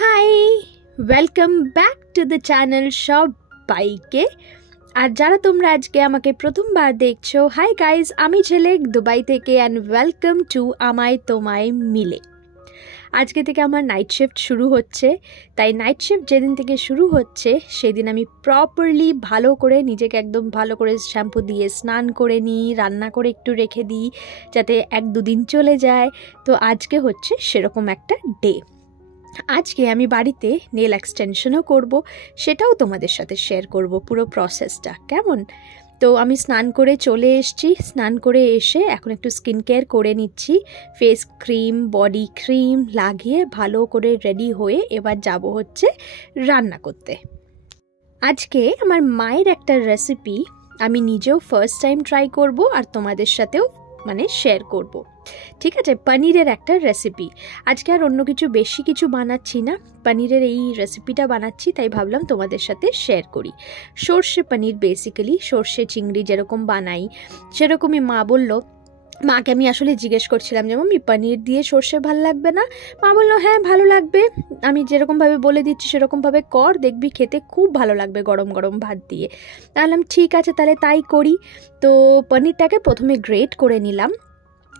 High, welcome back to the channel সবাইকে। আর যারা তোমরা আজকে আমাকে প্রথমবার দেখছো, হাই গাইজ, আমি ঝিলিক দুবাই থেকে অ্যান্ড ওয়েলকাম টু আমায় তোমায় মিলে। আজকে থেকে আমার নাইট শিফট শুরু হচ্ছে, তাই নাইট শিফট যেদিন থেকে শুরু হচ্ছে সেদিন আমি প্রপারলি ভালো করে নিজেকে একদম ভালো করে শ্যাম্পু দিয়ে স্নান করে নিই, রান্না করে একটু রেখে দিই যাতে 1-2 দিন চলে যায়। তো আজকে হচ্ছে সেরকম একটা ডে। আজকে আমি বাড়িতে নেল এক্সটেনশনও করব, সেটাও তোমাদের সাথে শেয়ার করব পুরো প্রসেসটা কেমন। তো আমি স্নান করে চলে এসেছি, স্নান করে এসে এখন একটু স্কিন কেয়ার করে নিচ্ছি, ফেস ক্রিম বডি ক্রিম লাগিয়ে ভালো করে রেডি হয়ে এবার যাব হচ্ছে রান্না করতে। আজকে আমার মায়ের একটা রেসিপি আমি নিজেও ফার্স্ট টাইম ট্রাই করব আর তোমাদের সাথেও শেয়ার করব। ঠিক আছে, পনিরের একটা রেসিপি। আজকে আর অন্য কিছু বেশি কিছু বানাচ্ছি না, পনিরের এই রেসিপিটা বানাচ্ছি, তাই ভাবলাম তোমাদের সাথে শেয়ার করি। সর্ষে পনির, বেসিক্যালি সর্ষে চিংড়ি যেরকম বানাই সেরকমই। মাকে আমি আসলে জিজ্ঞেস করছিলাম যে মাম্মি পনির দিয়ে সর্ষে ভালো লাগবে না? মা বললো হ্যাঁ ভালো লাগবে, আমি যেরকমভাবে বলে দিচ্ছি সেরকমভাবে কর, দেখবি খেতে খুব ভালো লাগবে গরম গরম ভাত দিয়ে। বললাম ঠিক আছে তাহলে তাই করি। তো পনিরটাকে প্রথমে গ্রেট করে নিলাম।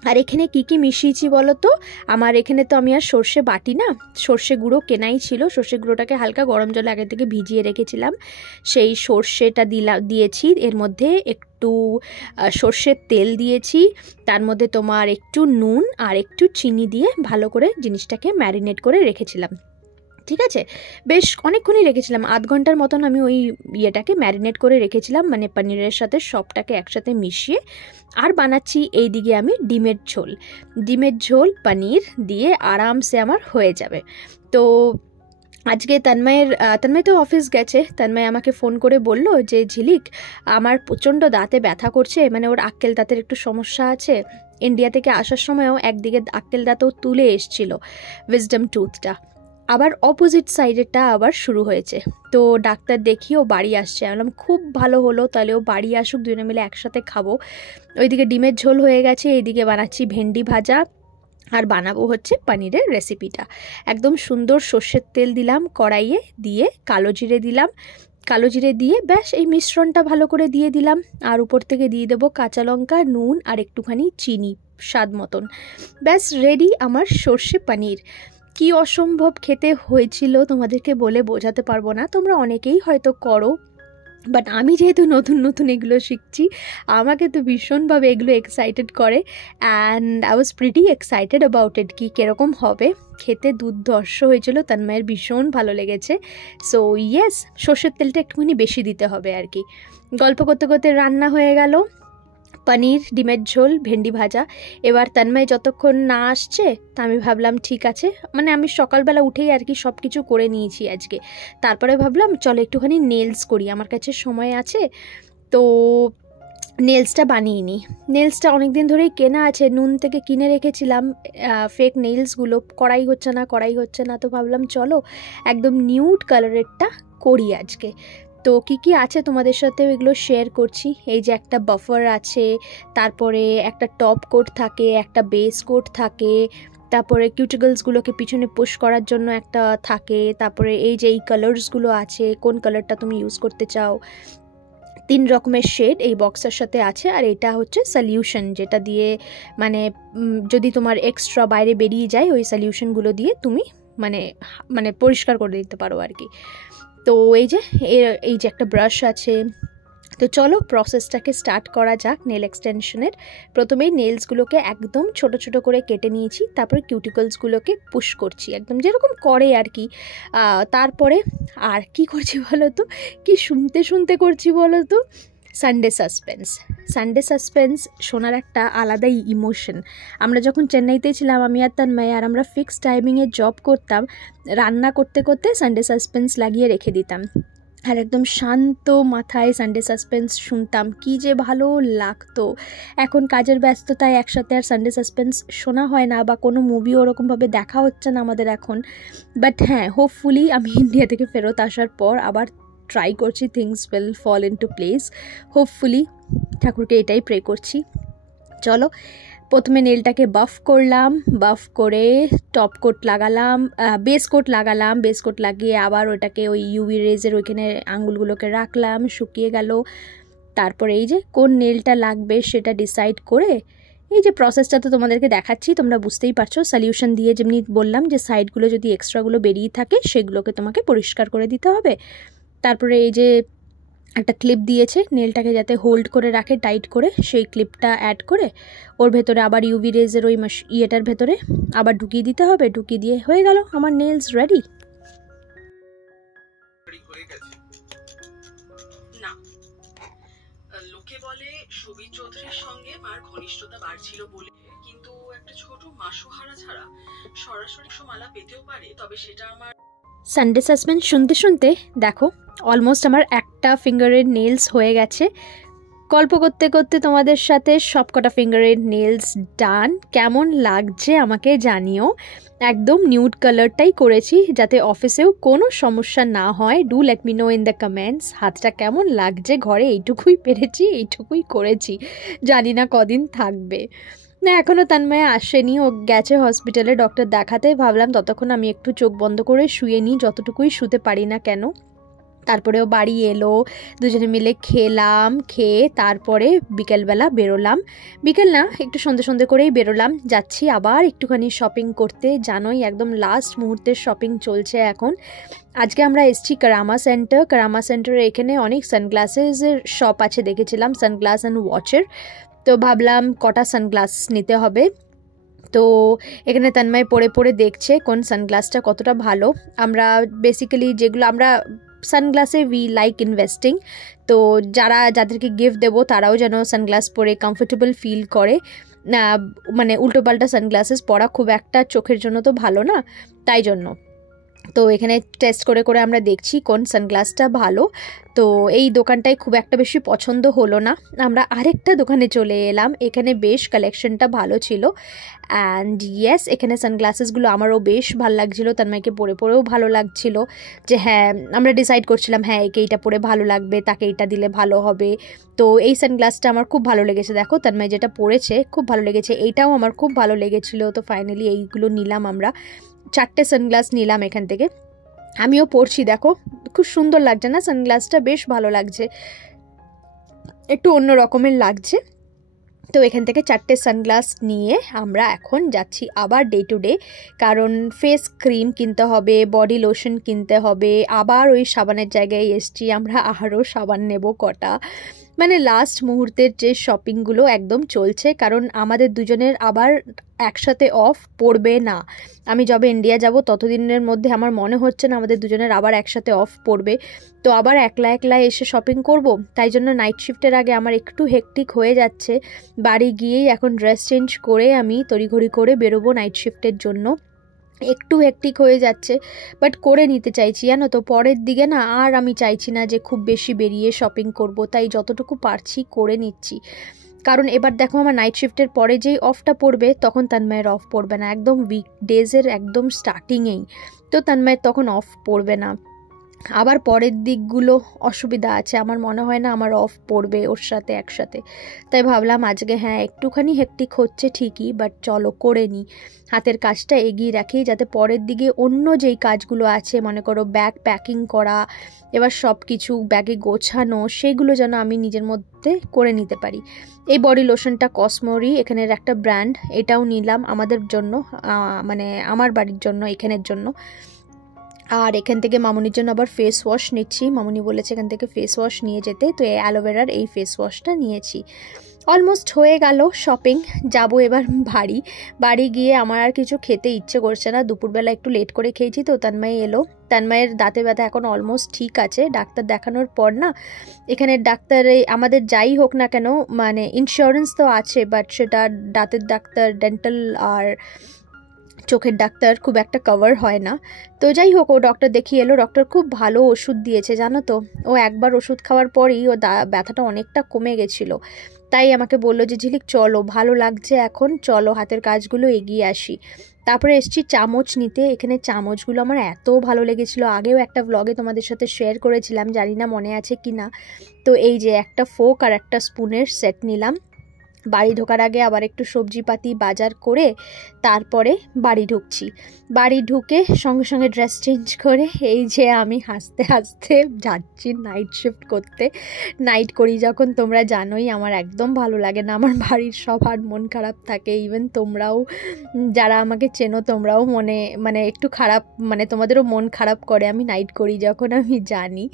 আর এখানে কি কি মিশিয়েছি বলো তো? আমার এখানে তো আমি আর সর্ষে বাটি না, সর্ষে গুঁড়ো কেনাই ছিল। সর্ষে গুঁড়োটাকে হালকা গরম জলে আগে থেকে ভিজিয়ে রেখেছিলাম, সেই সর্ষেটা দিয়েছি। এর মধ্যে একটু সর্ষের তেল দিয়েছি, তার মধ্যে তোমার একটু নুন আর একটু চিনি দিয়ে ভালো করে জিনিসটাকে ম্যারিনেট করে রেখেছিলাম। ঠিক আছে, বেশ অনেকক্ষণই রেখেছিলাম, 1/2 ঘন্টার মতন আমি ওই ইয়েটাকে ম্যারিনেট করে রেখেছিলাম, পনিরের সাথে সবটাকে একসাথে মিশিয়ে। আর বানাচ্ছি এইদিকে আমি ডিমের ঝোল পনির দিয়ে আরামসে আমার হয়ে যাবে। তো আজকে তন্ময় তো অফিস গেছে। তন্ময় আমাকে ফোন করে বলল যে ঝিলিক আমার প্রচণ্ড দাঁতে ব্যথা করছে, ওর আক্কেল দাঁতের একটু সমস্যা আছে। ইন্ডিয়া থেকে আসার সময়ও একদিকে আক্কেল দাঁতও তুলে এসছিল, উইজডম টুথটা, আবার অপোজিট সাইডেরটা আবার শুরু হয়েছে। তো ডাক্তার দেখিয়েও বাড়ি আসছে। বললাম খুব ভালো হলো, তাহলে ও বাড়ি আসুক, দুজনে মিলে একসাথে খাবো। ওইদিকে ডিমের ঝোল হয়ে গেছে, এইদিকে বানাচ্ছি ভেন্ডি ভাজা আর বানাবো হচ্ছে পনিরের রেসিপিটা। একদম সুন্দর সর্ষের তেল দিলাম কড়াইয়ে, দিয়ে কালো জিরে দিয়ে ব্যাস এই মিশ্রণটা ভালো করে দিয়ে দিলাম। আর উপর থেকে দিয়ে দেবো কাঁচা লঙ্কা, নুন আর একটুখানি চিনি স্বাদ মতন। ব্যাস রেডি আমার সর্ষে পনির। কি অসম্ভব খেতে হয়েছিল, তোমাদেরকে বলে বোঝাতে পারবো না। তোমরা অনেকেই হয়তো করো, বাট আমি যেহেতু নতুন এগুলো শিখছি, আমাকে তো ভীষণভাবে এগুলো এক্সাইটেড করে। And I was pretty excited about it, কি কীরকম হবে। খেতে দুর্ধর্ষ হয়েছিল, তন্ময়ের ভীষণ ভালো লেগেছে। সো ইয়েস, সর্ষের তেলটা একটুখানি বেশি দিতে হবে আর কি। গল্প করতে করতে রান্না হয়ে গেল, পনির, ডিমের ঝোল, ভেন্ডি ভাজা। এবার তন্ময় যতক্ষণ না আসছে তা আমি ভাবলাম ঠিক আছে, আমি সকালবেলা উঠেই আর কি সব কিছু করে নিয়েছি আজকে। তারপরে ভাবলাম চলো একটুখানি নেলস করি, আমার কাছে সময় আছে। তো নেলসটা বানিয়ে নিই। নেলসটা অনেক দিন ধরেই কেনা আছে, নুন থেকে কিনে রেখেছিলাম ফেক নেলসগুলো। করাই হচ্ছে না, তো ভাবলাম চলো একদম নিউড কালারেরটা করি আজকে। তো কি আছে তোমাদের সাথে এগুলো শেয়ার করছি। এই যে একটা বাফার আছে, তারপরে একটা টপ কোট থাকে, একটা বেস কোট থাকে, তারপরে কিউটিকলসগুলোকে পিছনে পুশ করার জন্য একটা থাকে, তারপরে এই যে এই কালার্সগুলো আছে, কোন কালারটা তুমি ইউজ করতে চাও। 3 রকমের শেড এই বক্সের সাথে আছে। আর এটা হচ্ছে সলিউশন, যেটা দিয়ে যদি তোমার এক্সট্রা বাইরে বেরিয়ে যায় ওই সলিউশনগুলো দিয়ে তুমি পরিষ্কার করে দিতে পারো আর কি। তো এই যে একটা ব্রাশ আছে। তো চলো প্রসেসটাকে স্টার্ট করা যাক নেল এক্সটেনশনের। প্রথমেই নেলসগুলোকে একদম ছোট ছোট করে কেটে নিয়েছি, তারপরে কিউটিকলসগুলোকে পুশ করছি একদম যেরকম করে আর কি। তারপরে আর কি করছি বলো তো, কি শুনতে করছি বলো তো, সানডে সাসপেন্স শোনার একটা আলাদাই ইমোশন। আমরা যখন চেন্নাইতে ছিলাম, আমি আর তন্ময়, আর আমরা ফিক্সড টাইমিংয়ে জব করতাম, রান্না করতে করতে সানডে সাসপেন্স লাগিয়ে রেখে দিতাম, আর একদম শান্ত মাথায় সানডে সাসপেন্স শুনতাম, কি যে ভালো লাগতো। এখন কাজের ব্যস্ততায় একসাথে আর সানডে সাসপেন্স শোনা হয় না, বা কোনো মুভি ওরকমভাবে দেখা হচ্ছে না আমাদের এখন। বাট হ্যাঁ, হোপফুলি আমি ইন্ডিয়া থেকে ফেরত আসার পর আবার ট্রাই করছি, things will fall into place hopefully. ঠাকুরকে এটাই প্রে করছি। চলো প্রথমে নেলটাকে বাফ করলাম, বাফ করে টপ কোট লাগালাম, বেস কোট লাগালাম, বেস কোট লাগিয়ে আবার ওটাকে ওই ইউভি রেজের ওইখানে আঙুলগুলোকে রাখলাম, শুকিয়ে গেল। তারপরে এই যে কোন নেলটা লাগবে সেটা ডিসাইড করে এই যে প্রসেসটা তো তোমাদেরকে দেখাচ্ছি, তোমরা বুঝতেই পারছো। সলিউশন দিয়ে যেমনি বললাম যে সাইডগুলো যদি এক্সট্রাগুলো বেরিয়ে থাকে সেগুলোকে তোমাকে পরিষ্কার করে দিতে হবে। তারপরে এই যে একটা ক্লিপ দিয়েছে নেলটাকে যাতে হোল্ড করে রাখে টাইট করে, সেই ক্লিপটা অ্যাড করে ওর ভেতরে আবার ইউভি রেজের ওই ইয়েটার ভেতরে আবার ঢুকিয়ে দিতে হবে। ঢুকিয়ে দিয়ে হয়ে গেল আমার নেলস রেডি। না, লোকে বলে সবির চৌধুরীর সঙ্গে মার ঘনিষ্ঠতা বাড়ছিল বলে, কিন্তু একটা ছোট মাসোহারা ছাড়া সরাসরি মালা পেতেও পারে, তবে সেটা আমার সানডে সাসপেন্স শুনতে শুনতে দেখো অলমোস্ট আমার একটা ফিঙ্গারের নেলস হয়ে গেছে। গল্প করতে করতে তোমাদের সাথে সবকটা ফিঙ্গারের নেলস ডান। কেমন লাগছে আমাকে জানিও। একদম নিউড কালারটাই করেছি যাতে অফিসেও কোনো সমস্যা না হয়। Do let me no in the comments হাতটা কেমন লাগছে। ঘরে এইটুকুই পেরেছি, এইটুকুই করেছি, জানি না কদিন থাকবে। না এখনও তন্ময় আসেনি, ও গেছে হসপিটালে ডক্টর দেখাতে। ভাবলাম ততক্ষণ আমি একটু চোখ বন্ধ করে শুয়ে নিই, যতটুকুই শুতে পারি না কেন। তারপরেও বাড়ি এলো, দুজনে মিলে খেলাম, খেয়ে তারপরে বিকেলবেলা বেরোলাম। বিকেল না, একটু সন্ধে সন্ধে করেই বেরোলাম। যাচ্ছি আবার একটুখানি শপিং করতে। জানোই একদম লাস্ট মুহূর্তের শপিং চলছে এখন। আজকে আমরা এসেছি কারামা সেন্টার। কারামা সেন্টারে এখানে অনেক সানগ্লাসেসের শপ আছে দেখেছিলাম, সানগ্লাস অ্যান্ড ওয়াচের। তো ভাবলাম কটা সানগ্লাস নিতে হবে। তো এখানে তন্ময় পড়ে পড়ে দেখছে কোন সানগ্লাসটা কতটা ভালো। আমরা বেসিক্যালি যেগুলো আমরা সানগ্লাসে উই লাইক ইনভেস্টিং, তো যাদেরকে গিফট দেবো তারাও যেন সানগ্লাস পরে কমফোর্টেবল ফিল করে। মানে উল্টোপাল্টা সানগ্লাসেস পরা খুব একটা চোখের জন্য তো ভালো না, তাই জন্য তো এখানে টেস্ট করে করে আমরা দেখছি কোন সানগ্লাসটা ভালো। তো এই দোকানটায় খুব একটা বেশি পছন্দ হলো না, আমরা আরেকটা দোকানে চলে এলাম। এখানে বেশ কালেকশনটা ভালো ছিল অ্যান্ড ইয়েস এখানে সানগ্লাসেসগুলো আমারও বেশ ভালো লাগছিলো। তন্ময়কে পরে পরেও ভালো লাগছিল যে হ্যাঁ, আমরা ডিসাইড করছিলাম হ্যাঁ একে এইটা পরে ভালো লাগবে, তাকে এইটা দিলে ভালো হবে। তো এই সানগ্লাসটা আমার খুব ভালো লেগেছে। দেখো তন্ময় যেটা পরেছে খুব ভালো লেগেছে, এইটাও আমার খুব ভালো লেগেছিলো। তো ফাইনালি এইগুলো নিলাম আমরা, 4টে সানগ্লাস নিলাম এখান থেকে। আমিও পরছি, দেখো খুব সুন্দর লাগছে না সানগ্লাসটা, বেশ ভালো লাগছে, একটু অন্য রকমের লাগছে। তো এখান থেকে 4টে সানগ্লাস নিয়ে আমরা এখন যাচ্ছি আবার ডে টু ডে, কারণ ফেস ক্রিম কিনতে হবে, বডি লোশন কিনতে হবে। আবার ওই সাবানের জায়গায় এসছি আমরা, আরও সাবান নেব কটা। মানে লাস্ট মুহূর্তের যে শপিংগুলো একদম চলছে, কারণ আমাদের দুজনের আবার একসাথে অফ পড়বে না। আমি যবে ইন্ডিয়া যাব ততদিনের মধ্যে আমার মনে হচ্ছে না আমাদের দুজনের আবার একসাথে অফ পড়বে। তো আবার একলা একলা এসে শপিং করব, তাই জন্য নাইট শিফটের আগে আমার একটু হেকটিক হয়ে যাচ্ছে। বাড়ি গিয়েই এখন ড্রেস চেঞ্জ করে আমি তড়িঘড়ি করে বেরোবো নাইট শিফটের জন্য। একটু হেকটিক হয়ে যাচ্ছে, বাট করে নিতে চাইছি জানো তো। পরের দিকে না আর আমি চাইছি না যে খুব বেশি বেরিয়ে শপিং করব, তাই যতটুকু পারছি করে নিচ্ছি। কারণ এবার দেখো আমার নাইট শিফটের পরে যেই অফটা পড়বে তখন তন্ময়ের অফ পড়বে না, একদম উইকডেজের একদম স্টার্টিংয়েই, তো তন্ময়ের তখন অফ পড়বে না। আবার পরের দিকগুলো অসুবিধা আছে, আমার মনে হয় না আমার অফ পড়বে ওর সাথে একসাথে। তাই ভাবলাম আজকে হ্যাঁ একটুখানি হেকটিক হচ্ছে ঠিকই, বাট চলো করে নিই, হাতের কাজটা এগিয়ে রাখি, যাতে পরের দিকে অন্য যেই কাজগুলো আছে, মনে করো ব্যাগ প্যাকিং করা, এবার সব কিছু ব্যাগে গোছানো, সেগুলো যেন আমি নিজের মধ্যে করে নিতে পারি। এই বডি লোশনটা কসমোরি, এখানের একটা ব্র্যান্ড, এটাও নিলাম আমাদের জন্য, মানে আমার বাড়ির জন্য, এখানের জন্য। আর এখান থেকে মামুনির জন্য আবার ফেস ওয়াশ নিচ্ছি, মামুনি বলেছে এখান থেকে ফেস ওয়াশ নিয়ে যেতে, তো এই অ্যালোভেরার এই ফেস ওয়াশটা নিয়েছি। অলমোস্ট হয়ে গেল শপিং, যাব এবার বাড়ি গিয়ে আমার আর কিছু খেতে ইচ্ছে করছে না। দুপুরবেলা একটু লেট করে খেয়েছি, তো তন্ময় এলো, তন্ময়ের দাঁতে ব্যথা এখন অলমোস্ট ঠিক আছে। ডাক্তার দেখানোর পর না, এখানে ডাক্তারে আমাদের যাই হোক না কেন, মানে ইন্স্যুরেন্স তো আছে, বাট সেটা দাঁতের ডাক্তার, ডেন্টাল আর চোখের ডাক্তার খুব একটা কভার হয় না। তো যাই হোক, ও ডক্টর দেখিয়ে এলো, ডক্টর খুব ভালো ওষুধ দিয়েছে জানো তো। ও একবার ওষুধ খাওয়ার পরই ও ব্যথাটা অনেকটা কমে গেছিলো। তাই আমাকে বললো যে ঝিলিক চলো, ভালো লাগছে এখন, চলো হাতের কাজগুলো এগিয়ে আসি। তারপরে এসছি চামচ নিতে। এখানে চামচগুলো আমার এত ভালো লেগেছিলো, আগেও একটা ব্লগে তোমাদের সাথে শেয়ার করেছিলাম, জানি না মনে আছে কি না। তো এই যে একটা ফোক আর একটা স্পুনের সেট নিলাম, বাড়ি ঢোকার আগে আবার একটু সবজিপাতি বাজার করে তারপরে বাড়ি ঢুকছি। বাড়ি ঢুকে সঙ্গে সঙ্গে ড্রেস চেঞ্জ করে এই যে আমি হাসতে হাসতে যাচ্ছি নাইট শিফট করতে। নাইট করি যখন তোমরা জানোই আমার একদম ভালো লাগে না, আমার বাড়ির সবার মন খারাপ থাকে। ইভেন তোমরাও যারা আমাকে চেনো তোমরাও মানে একটু খারাপ, মানে তোমাদেরও মন খারাপ করে আমি নাইট করি যখন, আমি জানি।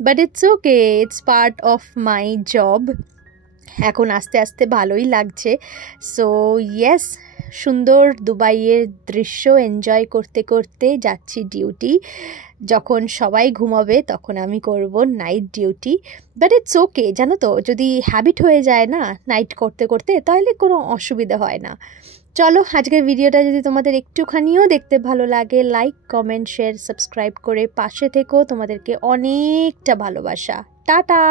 But it's okay, it's part of my job. এখন আস্তে আস্তে ভালোই লাগছে। সো ইয়েস, সুন্দর দুবাইয়ের দৃশ্য এনজয় করতে করতে যাচ্ছি ডিউটি। যখন সবাই ঘুমাবে তখন আমি করব night duty. But it's okay, জানো তো, যদি হ্যাবিট হয়ে যায় না নাইট করতে করতে তাহলে কোনো অসুবিধা হয় না। চলো, আজকের ভিডিওটা যদি তোমাদের একটুখানিও দেখতে ভালো লাগে, লাইক, কমেন্ট, শেয়ার, সাবস্ক্রাইব করে পাশে থেকো। তোমাদেরকে অনেকটা ভালোবাসা। টাটা।